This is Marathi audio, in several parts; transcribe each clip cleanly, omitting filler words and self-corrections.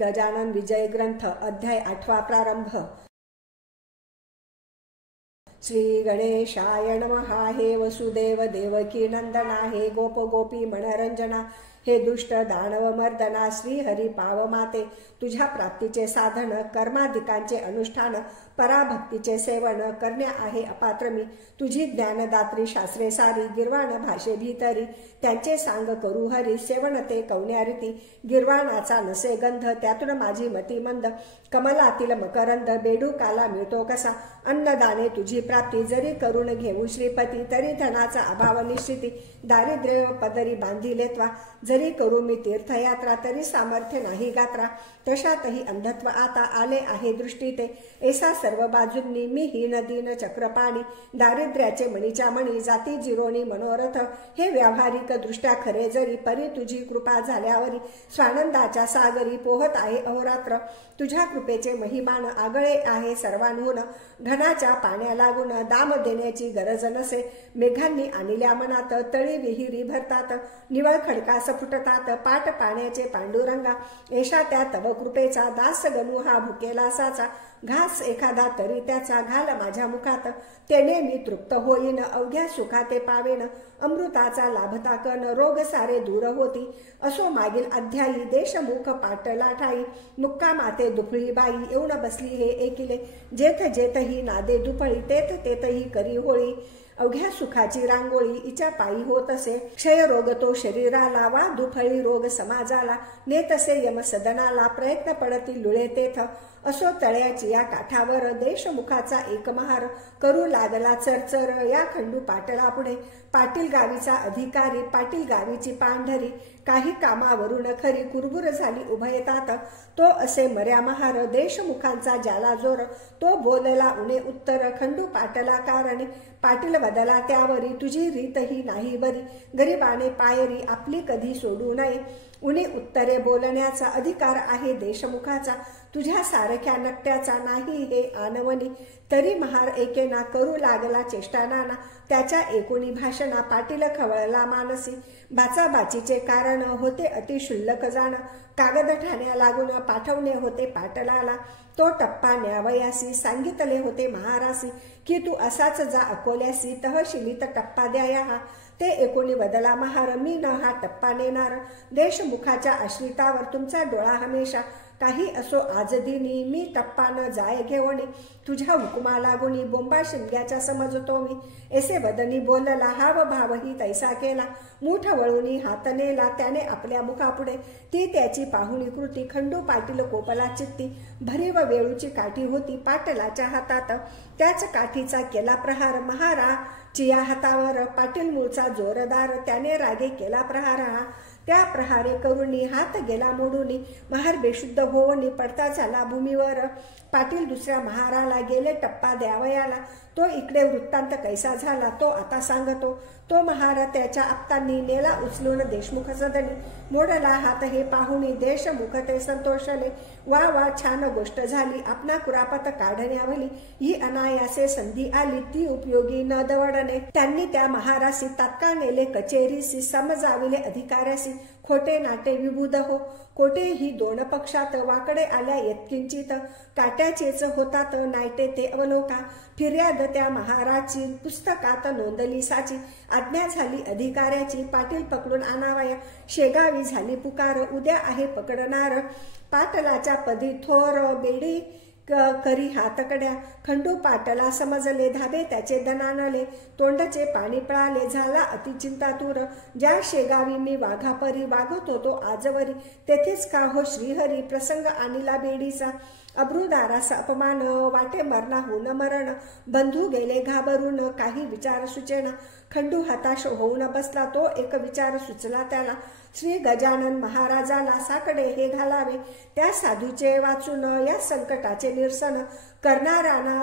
गजानन विजय ग्रंथ अध्याय 8 प्रारंभ। श्री गणेशाय नमः। हे वसुदेव देवकी नंदना, हे गोप गोपी मनरंजना, हे दुष्ट दानव मर्दना, श्री हरी पाव माते, तुझ्या प्राप्तीचे साधन, कर्माधिकांचे अनुष्ठान, पराभक्तीचे सेवन करण्या आहे अपात्र मी। तुझी ज्ञानदात्री शास्त्रे सारी, गिरवाण भाषे भीतरी, त्यांचे सांग करू हरी, सेवन ते कवन्यारीती, गिरवाणाचा नसे गंध, त्यातून माझी मती मंद, कमलातील मकरंद, बेडूकाला मिळतो कसा, अन्नदाने तुझी प्राप्ती, जरी करून घेऊ श्रीपती, तरी धनाचा अभाव निश्चिती, दारिद्र्य पदरी बांधिलेत्वा, जरी करू मी तीर्थयात्रा, तरी सामर्थ्य नाही गात्रा, तशातही अंधत्व आता आले आहे दृष्टी ते, ऐसा सर्व बाजूंनी मी हीन दीन चक्रपाणी, दारिद्र्याचे मणीच्या मणी, जाती जिरोणी मनोरथ, हे व्यावहारिक दृष्ट्या खरे जरी, परी तुझी कृपा झाल्यावरी, स्वानंदाच्या सागरी पोहत आहे अहोरात्र, तुझ्या कृपेचे महिमान आगळे आहे सर्वांहून, घनाच्या पाण्या लागून दाम देण्याची गरज नसे, मेघांनी आणल्या मनात, तळी विहिरी भरतात, निवळ खडकास फुटतात, पाट पाण्याचे पांडुरंगा, ऐशा त्या तव कृपेचा, दास गणू हा भुकेला साचा, घास एखादा तरी त्याचा घाल माझ्या मुखात, तेने मी तृप्त होईन, अवघ्या सुखाते पावेन, अमृताचा लाभता कन, रोग सारे दूर होती, असो मागील अध्यायी, देशमुख पाटला ठाई, मुक्का माते दुफळी बाई, येऊन बसली हे एकिले, जेथ जेथही नादे दुफळी, तेथ तेथही करी होळी, अवघ्या सुखाची रांगोळी इच्या पायी होत असे, क्षय रोग तो शरीराला, वा दुफळी रोग समाजाला, नेतसे यम सदनाला, प्रयत्न पडती लुळे तेथ, असो तळ्याची या काठावर, देशमुखाचा एक महार, करू लागला चरचर या खंडू पाटला पुढे, पाटील गावीचा अधिकारी, पाटील गावीची पांढरी, काही कामावरून खरी, कुरबुर झाली उभयतात, तो असे मर्या महार, देशमुखांचा ज्याला जोर, तो बोलला उणे उत्तर, खंडू पाटला कारणी, पाटील बदला त्यावरी, तुझी रीतही नाही बरी, गरिबाने पायरी आपली कधी सोडू नये, उणे उत्तरे बोलण्याचा अधिकार आहे देशमुखाचा, तुझ्या सारख्या नकट्याचा नाही हे आनवनी, तरी महार एकेना करू लागला चेष्टानाना, त्याच्या एकोणी भाषणा पाटील खवळला मानसी, बाचाबाचीचे कारण होते अतिशुल्लक जाण, कागद ठाण्या लागून पाठवणे होते पाटलाला, तो टप्पा न्यावयासी, सांगितले होते महारासी, की तू असाच जा अकोल्यासी, तहशिलीत टप्पा द्याया हा, ते एकोणी बदला महार, मी न हा टप्पा नेणार, देशमुखाच्या आश्रितावर तुमचा डोळा हमेशा, काही असो आज दिनी, मी टप्पा न जाय घेवणी, तुझ्या हुकुमा लागुनी, बोंबा शिमग्याच्या समजतो मी, ऐसे बदनी बोलला, हाव भावही तैसा केला, मूठ वळूनी हात नेला त्याने आपल्या मुखापुढे, ती त्याची पाहुणी कृती, खंडू पाटील कोपला चित्ती, भरीव वेळूची काठी होती पाटलाच्या हातात, त्याच काठीचा केला प्रहार महारा चिया हातावर, पाटील मूळचा जोरदार, त्याने रागे केला प्रहार हा, त्या प्रहारे करुणी हात गेला मोडूनी, महार बेशुद्ध होऊनी पडता झाला भूमीवर, पाटील दुसऱ्या महाराला गेले टप्पा द्यावयाला, तो इकडे वृत्तांत कैसा झाला तो आता सांगतो, तो महार त्याच्या आप्तांनी नेला उचलून देशमुख सदनी, मोडला हात हे पाहुणी, देशमुख ते संतोषले, वा वा छान गोष्ट झाली, आपणा कुरापत काढण्यावली, ही अनायासे संधी आली, ती उपयोगी न दवडणे, त्यांनी त्या महारासी तात्काळ नेले कचेरीसी, समजाविले अधिकाऱ्यासी, खोटे नाटे विबुध हो, कोठेही दोन पक्षात, वाकडे आल्या यत्किंचित, काट्याचेच होतात नायटे ते अवलोका, फिर्याद त्या महाराची पुस्तकात नोंदली साची, आज्ञा झाली अधिकाऱ्याची, पाटील पकडून आणावया, शेगावी झाली पुकार, उद्या आहे पकडणार, पाटलाच्या पदी थोर बेडी करी हातकड्या, खंडू पाटला समजले, धाबे त्याचे दणाणले, तोंडचे पाणी पळाले, झाला अतिचिंतातूर, ज्या शेगावी मी वाघापरी वागत होतो आजवरी, तेथेच का हो श्रीहरी, प्रसंग आणला बेडीचा, अब्रुदारास अपमान, वाटे मरणा होऊन मरण, बंधू गेले घाबरून, काही विचार सुचेना, खंडू हताश होऊन बसला, तो एक विचार सुचला त्याला, श्री गजानन महाराजाला साकडे हे घालावे, त्या साधूचे वाचून या संकटाचे निरसन, करणाराना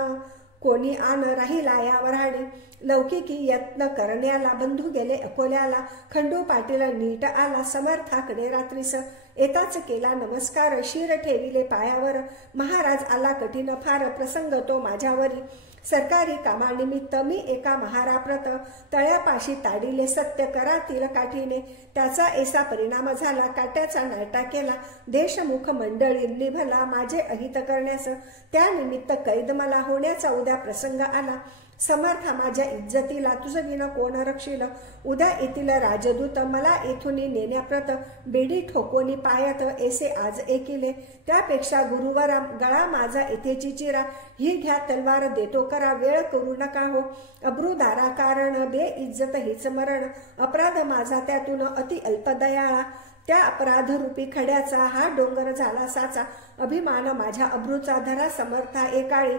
कोणी आण राहिला या वऱ्हाडी, लौकिकी यत्न करण्याला, बंधू गेले अकोल्याला, खंडू पाटील नीट आला समर्थाकडे रात्रीस, येताच केला नमस्कार, शिर ठेविले पायावर, महाराज आला कठीण फार, प्रसंग तो माझ्यावरी, सरकारी कामानिमित्त मी एका महाराप्रत तळ्यापाशी ताडिले सत्य करातील काठीने. त्याचा ऐसा परिणाम झाला, काट्याचा नाटा केला देशमुख मंडळींनी भला माझे अहित करण्यास. त्यानिमित्त कैद मला होण्याचा उद्या प्रसंग आला. समर्था माझ्या इज्जतीला तुझ विन कोण रक्षील. उद्या येथील राजदूत मला येथून नेण्याप्रत बेडी ठोकोनी पायात ऐसे आज एकिले. त्यापेक्षा गुरुवारा गळा माझा येथेची चिरा. ही घ्या तलवार देतो करा, वेळ करू नका हो. अब्रुदारा कारण बेइज्जत हेच मरण. अपराध माझा त्यातून अति अल्प दयाळा. त्या अपराधरूपी खड्याचा हा डोंगर झाला साचा. अभिमान माझ्या अब्रूचा धरा समर्था एकाळी.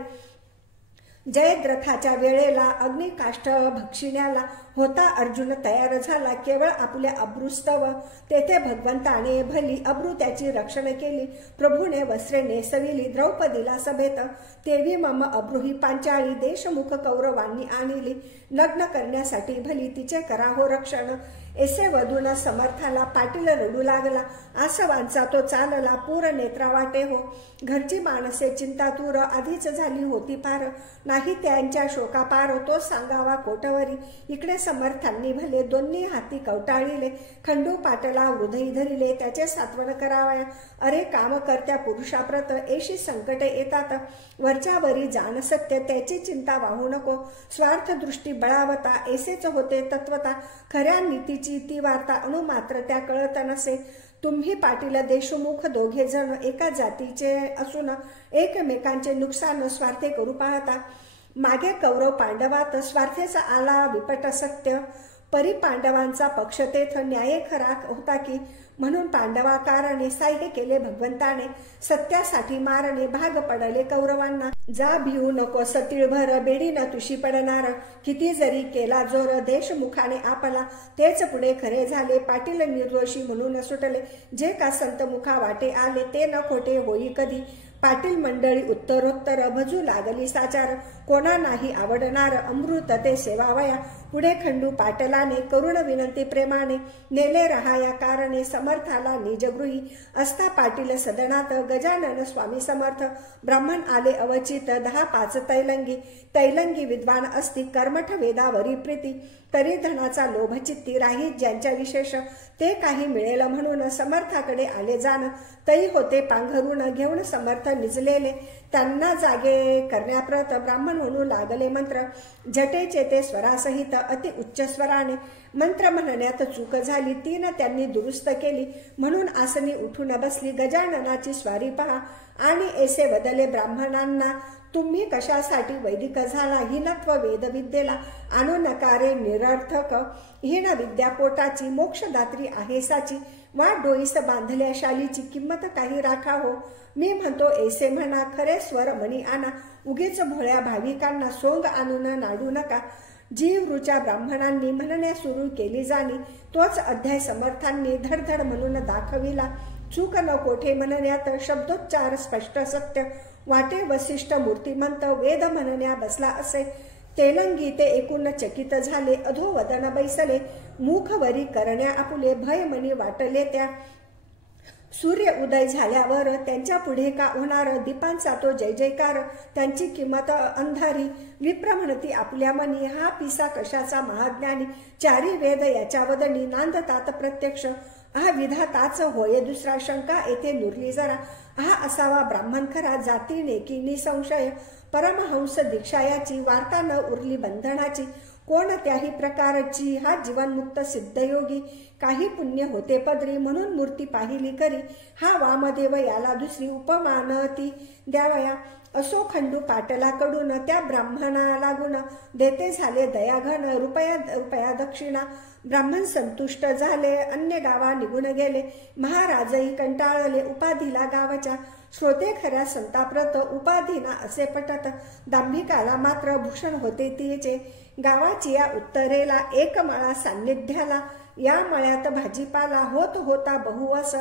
जयद्रथाच्या वेळेला अग्निकाष्ठ भक्षिण्याला होता अर्जुन तयार झाला. केवळ आपल्या अब्रूस्तव तेथे भगवंताने भली अब्रू त्याची रक्षण केली. प्रभूने वस्त्रे नेसविली द्रौपदीला सभेत. तेवी मम अब्रू ही पांचाळी देशमुख कौरवांनी आणली. लग्न करण्यासाठी भली तिचे कराहो रक्षण. ऐसे वधून समर्थाला पाटील रडू लागला. आसवांचा तो चालला पूर नेत्रा वाटे हो. घरची माणसे चिंतातूर आधीच झाली होती फार. नाही त्यांच्या शोकापार तो सांगावा कोटवरी. इकडे समर्थांनी भले दोन्ही हाती कवटाळिले. खंडू पाटला हृदय धरिले त्याचे सात्वन करावया. अरे काम करत्या पुरुषाप्रत ऐशी संकटे येतात. वरच्यावरी जाण सत्य त्याची चिंता वाहू नको. स्वार्थ दृष्टी बळावता ऐसेच होते तत्वता. खऱ्या नीतीची ती वार्ता अणु मात्र त्या कळत नसे. तुम्ही पाटील देशमुख दोघे जण एका जातीचे असून एकमेकांचे नुकसान स्वार्थे करू पाहता. मागे कौरव पांडवात स्वार्थेचा आला विपट सत्य. परी पांडवांचा पक्ष तेथ न्याय खरा होता की. म्हणून पांडवाकारणे साह्य केले भगवंताने. सत्यासाठी मारणे भाग पडले कौरवांना. जा भिवू नको सतीळभर बेडी न तुशी पडणार. किती जरी केला जोर देशमुखाने आपला. तेच पुढे खरे झाले पाटील निर्दोषी म्हणून सुटले. जे का संत मुखा वाटे आले ते न खोटे होई कधी. पाटील मंडळी उत्तरोत्तर भजू लागली साचार. कोणा नाही आवडणार अमृत ते सेवावया. पुढे खंडू पाटलाने करुण विनंती प्रेमाने. नेले रहाया कारणे समर्थाला निजगृही. असता पाटील सदनात गजानन स्वामी समर्थ. ब्राह्मण आले अवचित 10-5 तैलंगी. तैलंगी विद्वान असती कर्मठ वेदावरी प्रीती. तरी धनाचा लोभ चित्ती राही ज्यांच्या विशेष. ते काही मिळेल म्हणून समर्थाकडे आले जाण. तै होते पांघरून घेऊन समर्थ निजलेले. त्यांना जागे करण्याप्रत ब्राह्मण म्हणू लागले मंत्र. जटेचे ते स्वरासहित अति उच्च स्वराने. मंत्र म्हणण्यात चूक झाली 3 त्यांनी दुरुस्त केली. म्हणून आसनी उठून बसली गजाननाची स्वारी पहा. आणि ऐसे वदले ब्राह्मणांना तुम्ही कशासाठी वैदिक झाला. हीनत्व वेदविद्येला आणू नकारे निरर्थक. हीन विद्या पोटाची मोक्षदात्री आहे साची. वा डोईस बांधल्या शालीची किंमत काही राखा हो. मी म्हणतो ऐसे म्हणा खरे स्वर मणी आणा. उगीच भोळ्या भाविकांना सोंग आणून नाडू नका. जीवरूच्या ब्राह्मणांनी म्हणण्या सुरू केली जाणी. तोच अध्याय समर्थांनी धडधड म्हणून दाखविला. चूक न कोठे म्हणण्यात शब्दोच्चार स्पष्ट सत्य. वाटे वसिष्ठ मूर्तिमंत वेद म्हणण्या बसला असे. तेलंगी ते एकूण चकित झाले. अधोवदन बैसले. मुखवरी करण्या आपुले भय मनी वाटले त्या. सूर्य उदय झाल्यावर त्यांच्या पुढे का होणार. दीपांचा तो जय जयकार त्यांची किंमत अंधारी. विप्र म्हणती आपल्या मनी हा पिसा कशाचा महाज्ञानी. 4 वेद याच्या वदनी नांदतात प्रत्यक्ष. हा विधाताच होय दुसरा शंका येथे नुरली जरा. हा असावा ब्राह्मण खरा जातीने की निसंशय. परमहंस दीक्षा याची वार्ता न उरली बंधनाची. कोणत्याही प्रकारची हा जीवनमुक्त सिद्धयोगी. काही पुण्य होते पदरी म्हणून मूर्ती पाहिली करी. हा वामदेव याला दुसरी उपमान ती द्यावया. असो खंडू पाटलाकडून त्या ब्राह्मणा लागून. देते झाले दयाघन रुपया दक्षिणा. ब्राह्मण संतुष्ट झाले अन्य गावा निघून गेले. महाराजही कंटाळले उपाधीला गावाच्या. श्रोते खऱ्या संताप्रत उपाधीना असे पटत. दांभिकाला मात्र भूषण होते तिचे. गावाची या उत्तरेला एक मळा सान्निध्याला. या मळ्यात भाजीपाला होत होता बहुवस.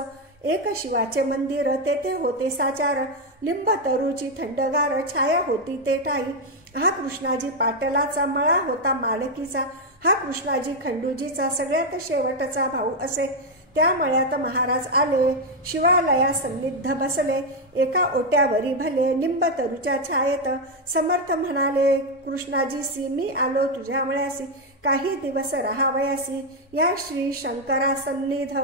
एक शिवाचे मंदिर तेथे होते साचार. लिंब तरुची थंडगार छाया होती ते ठाई. हा कृष्णाजी पाटलाचा मळा होता मालकीचा. हा कृष्णाजी खंडूजीचा सगळ्यात शेवटचा भाऊ असे. त्या मळ्यात महाराज आले. शिवालया सन्निध बसले. एका ओट्यावरी भले निंब तरुच्या छायेत. समर्थ म्हणाले कृष्णाजीसी, मी आलो तुझ्या मळ्यासी. काही दिवस राहावयासी या श्री शंकरा सन्निध.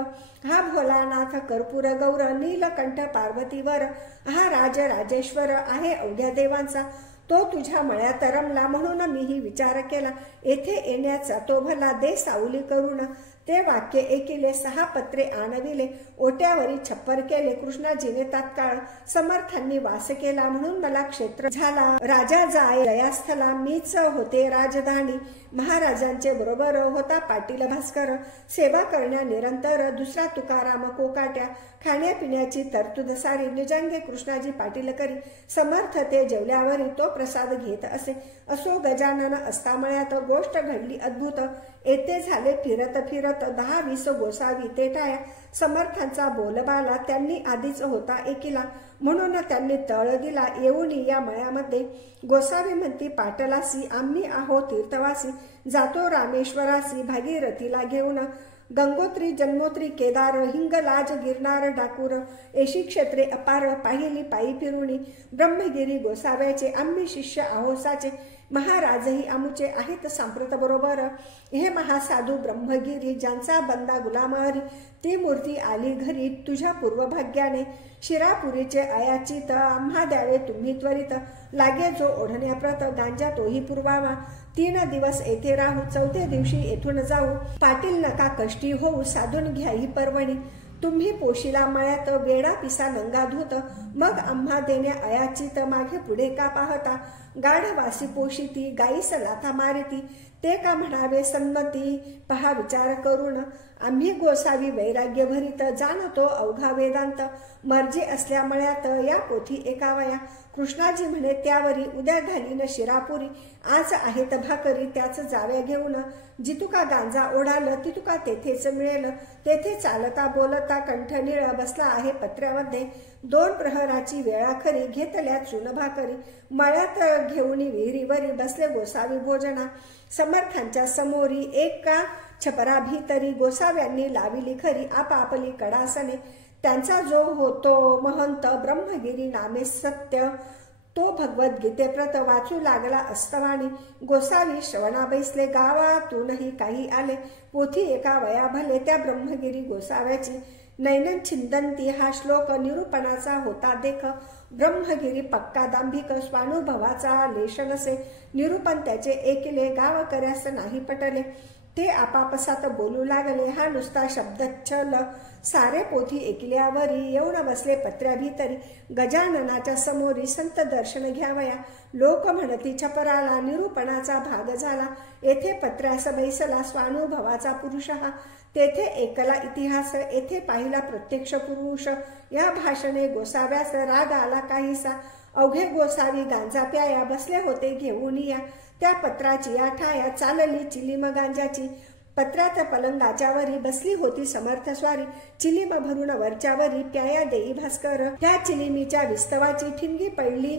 हा भोलानाथ कर्पूर गौर नीलकंठ पार्वतीवर. हा राजेश्वर आहे अवघ्या देवांचा. तो तुझ्या मळ्यात रमला म्हणून मीही विचार केला. येथे येण्याचा तो भला दे सावली करून. ते वाक्य ऐकिले. 6 पत्रे आणविले. ओट्यावरी छप्पर केले. कृष्णाजीने तात्काळ समर्थांनी वास केला. म्हणून मला क्षेत्र झाला. राजा जाय दयास्थला. मीच होते राजधानी. महाराजांचे बरोबर होता पाटील भास्कर. सेवा करण्या निरंतर दुसरा तुकाराम कोकाट्या. खाण्यापिण्याची तरतूद सारी निजंगे कृष्णाजी पाटील करी. समर्थ ते जेवल्यावरी तो प्रसाद घेत असे. असो गजानन असता मळ्यात गोष्ट घडली अद्भुत. येथे झाले फिरत फिरत 10-20 गोसावी ते टाया. समर्थांचा बोलबाला त्यांनी आधीच होता एकिला. म्हणून त्यांनी तळ दिला येऊन या मळ्यामध्ये. गोसावी म्हणती पाटलासी, आम्ही आहो तीर्थवासी. जातो रामेश्वरासी भागीरथीला घेऊन. गंगोत्री जन्मोत्री केदार हिंगलाज गिरनार डाकूर. एशी क्षेत्रे अपार पाहिली पायी फिरुणी. ब्रह्मगिरी गोसाव्याचे आम्ही शिष्य आहोसाचे. महाराजही आमुचे आहेत सांप्रत बरोबर. हे महासाधू ब्रह्मगिरी ज्यांचा बंदा गुलाम हरी. ती मूर्ती आली घरी तुझ्या पूर्वभाग्याने. शिरापुरीचे अयाचित आम्हा द्यावे तुम्ही त्वरित. लागे जो ओढण्याप्रत गांजा तोही पुरवावा. 3 दिवस येथे राहू 4थ्या दिवशी येथून जाऊ. पाटील नका कष्टी होऊ साधून घ्या ही पर्वणी. तुम्ही पोशीला मळ्यात वेडा पिसा नंगा धूत. मग आम्हा देण्या अयाचित मागे पुढे का पाहता. गाढवासी पोशिती गाईस लाथा मारिती. ते का म्हणावे संमती पहा विचार करून. आम्ही गोसावी वैराग्य भरीत जाणतो अवघा वेदांत. मर्जी असल्या मळ्यात या पोथी एकावया. कृष्णाजी म्हणे त्यावरी उद्या घालीन शिरापुरी. आज आहेत भाकरी त्याच जाव्या घेऊन. जितुका गांजा ओढाल तितुका तेथेच मिळेल. तेथे चालता बोलता कंठ निळ बसला आहे पत्र्यामध्ये. 2 प्रहराची वेळा खरी घेतल्या चून भाकरी. मळ्यात घेऊन विहिरीवरी बसले गोसावी भोजना. समर्थांच्या समोरी एका छपरा भीतरी गोसाव्यांनी लाविली खरी आपापली कडासने. त्यांचा जो होतो महंत ब्रह्मगिरी नामे सत्य. तो भगवद्गीतेप्रत वाचू लागला अस्तवाणी. गोसावी श्रवणा बैसले. गावातूनही काही आले. पोथी एका वया भले त्या ब्रह्मगिरी गोसाव्याची. नैनन छिंदंती हा श्लोक निरूपणाचा होता देख. ब्रह्मगिरी पक्का दांभिक स्वानुभवाचा लेश नसे. निरूपण त्याचे ऐकले गावकऱ्यास नाही पटले. ते आपापसात बोलू लागले हा नुसता शब्दच्छल. सारे पोथी ऐकल्यावरी येऊन बसले पत्र्या भीतरी. गजाननाच्या समोरी संत दर्शन घ्यावया. लोक म्हणती छपराला निरूपणाचा भाग झाला. येथे पत्र्यास बैसला स्वानुभवाचा पुरुष हा. तेथे ऐकला इतिहास. येथे पाहिला प्रत्यक्ष पुरुष. या भाषणे गोसाव्यास राग आला काहीसा. अवघे गोसावी गांजा प्याया बसले होते घेऊन या. त्या पत्राची या ठाया चालली चिलीम गांजाची. पत्रात पलंगाच्या वरी बसली होती समर्थ स्वारी. चिलीम भरून वरच्यावरी प्याया देई भास्कर. त्या चिलिमीच्या विस्तवाची ठिणगी पडली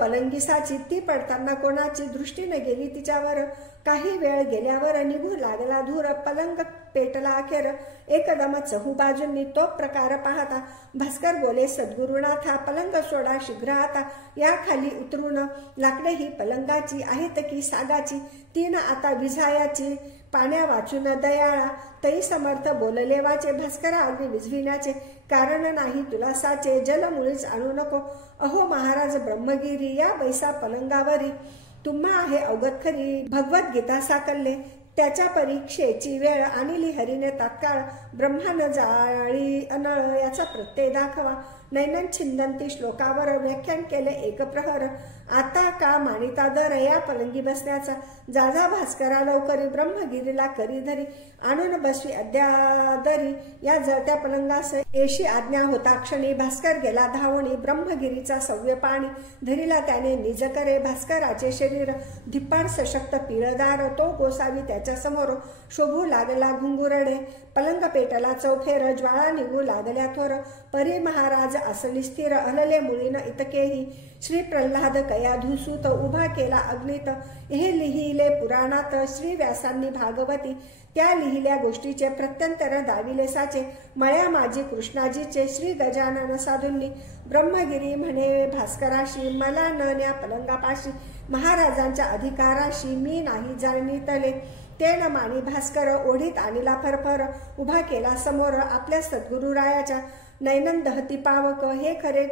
पलंगिसाची. ती पडताना कोणाची दृष्टी न गेली तिच्यावर. काही वेळ गेल्यावर निघू लागला धूर. पलंग पेटला अखेर. एकदम चहू बाजूंनी तो प्रकार पाहता. भास्कर बोले सद्गुरुनाथा पलंग सोडा शीघ्र आता. या खाली उतरून लाकडे ही पलंगाची आहेत की सागाची. 3 आता विझायाची पाण्या वाचून दयाळा. तई समर्थ बोलले वाचे. भास्करा अग्नी विझविण्याचे कारण नाही तुला साचे. जल मुळीच आणू नको. अहो महाराज ब्रह्मगिरी या बैसा पलंगावरी. तुम्हा आहे अवगत खरी भगवद्गीता साकल्ले. त्याच्या परीक्षेची वेळ आणली हरीने तात्काळ. ब्रह्मान जाळी अनळ याचा प्रत्यय दाखवा. नैनन छिंदंती श्लोकावर व्याख्यान केले 1 प्रहर. आता का मानिता दर या पलंगी बसण्याचा. जाजा भास्करा लवकरी ब्रह्मगिरीला करी धरी. आणून बसवी अद्यादरी या जळत्या पलंगास. एशी आज्ञा होता क्षणी. भास्कर गेला धावणी. ब्रह्मगिरीचा सव्य पाणी धरीला त्याने निज करे. भास्कराचे शरीर धिप्पाड सशक्त पिळदार. तो गोसावी त्याच्या समोर शोभू लागला घुंगुरडे. पलंग पेटला चौफेर. ज्वाळा निघू लागल्या थोर. परी महाराज असली स्थिर. हलले मुळीन इतकेही. श्री प्रल्हाद कयाधुसूत उभा केला अग्नीत. हे लिहिले पुराणात श्री व्यासांनी भागवती. त्या लिहिल्या गोष्टीचे प्रत्यंतर दाविले साचे. मळ्या माझी कृष्णाजीचे श्री गजानन साधूंनी. ब्रह्मगिरी म्हणे भास्कराशी, मला न न्या पलंगापाशी. महाराजांच्या अधिकाराशी मी नाही जाणीतले. तेन मानी भास्कर ओढीत आणला फरफर. उभा केला समोर आपल्या सद्गुरुरायाच्या. नैनंद हती पावक हे खरे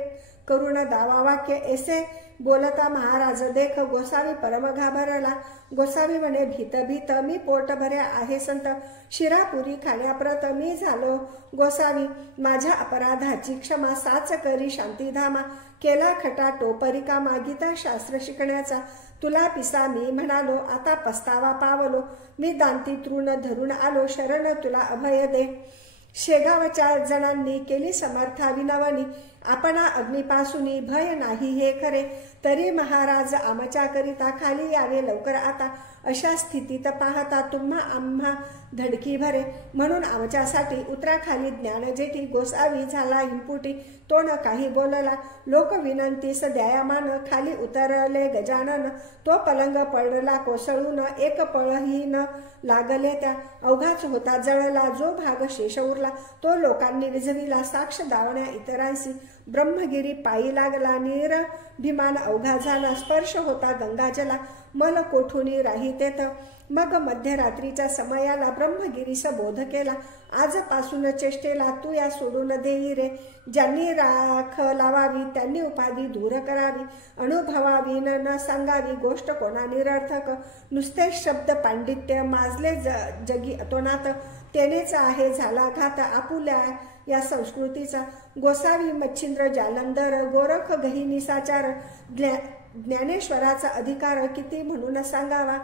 करुण दावा वाक्य. ऐसे बोलता महाराज देख गोसावी परम घाबरला. गोसावी म्हणे भीत भीत मी पोट भऱ्या आहे संत. शिरापुरी खाण्याप्रत मी झालो गोसावी. माझ्या अपराधाची क्षमा साच करी शांतीधामा. केला खटा टोपरिका गीता शास्त्र शिकण्याचा. तुला पिसा मी म्हणालो आता पस्तावा पावलो. मी दांती तृण धरून आलो शरण तुला अभय दे. शेगावच्या जणांनी केली समर्था विनवणी. आपणा अग्निपासूनी भय नाही हे खरे. तरी महाराज आमच्या करिता खाली यावे लवकर आता. अशा स्थितीत पाहता तुम्हा आम्हा धडकी भरे. म्हणून आमच्यासाठी उतरा खाली ज्ञान जेठी. गोसावी झाला हिंपुटी तोंड काही बोलला. लोक विनंतीस द्यायामान खाली उतरले गजानन. तो पलंग पडला कोसळून एक पळही न लागले त्या. अवघाच होता जळला जो भाग शेष उरला. तो लोकांनी विझविला साक्ष दावण्या इतरांशी. ब्रह्मगिरी पायी लागला नीर भीमान अवघा झाला. स्पर्श होता गंगाजला मल कोठुनी राही तेथ. मग मध्यरात्रीच्या समयाला ब्रह्मगिरीस बोध केला. आजपासून चेष्टेला तू या सोडून देई रे. ज्यांनी राख लावावी त्यांनी उपाधी दूर करावी. अनुभवावी न सांगावी गोष्ट कोणा निरर्थक. नुसते शब्द पांडित्य माजले जगी अतोनात. तेनेच आहे झाला घात आपुल्या या संस्कृतीचा. गोसावी मच्छिंद्र जालंधर गोरख गहिनी साचार. ज्ञानेश्वराचा अधिकार किती म्हणून सांगावा.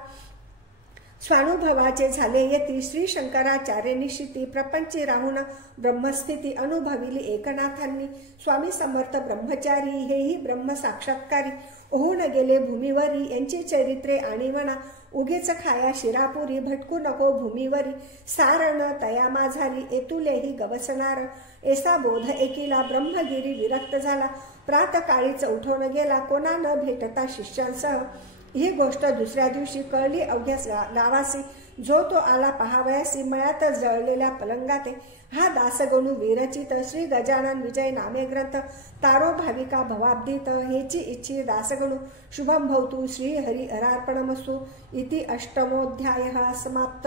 स्वानुभवाचे झाले येती श्री शंकराचार्य निश्चिती. प्रपंची राहून ब्रह्मस्थिती अनुभविली एकनाथांनी. स्वामी समर्थ ब्रह्मचारी हेही ब्रह्म साक्षात्कारी. ओहून गेले भूमीवरी यांची चरित्रे आणीवना. उगीच खाया शिरापुरी भटकू नको भूमीवरी. सारण तया माझारी एतुलेही गवसणार. ऐसा बोध एकीला ब्रह्मगिरी विरक्त झाला. प्रातकाळीच उठून गेला कोणा न भेटता शिष्यांसह. ही गोष्ट दुसऱ्या दिवशी कळली अवघ्या गावासी. जो तो आला पहावयासी मळ्यात जळलेल्या पलंगाते. हा दासगणू विरचित श्री गजानन विजय नामे ग्रंथ. तारो भाविका भवाब्दीत हेची इच्छी दासगणू. शुभम भवतु श्री हरी हरार्पणमस्तु. इति अष्टमोऽध्यायः समाप्त.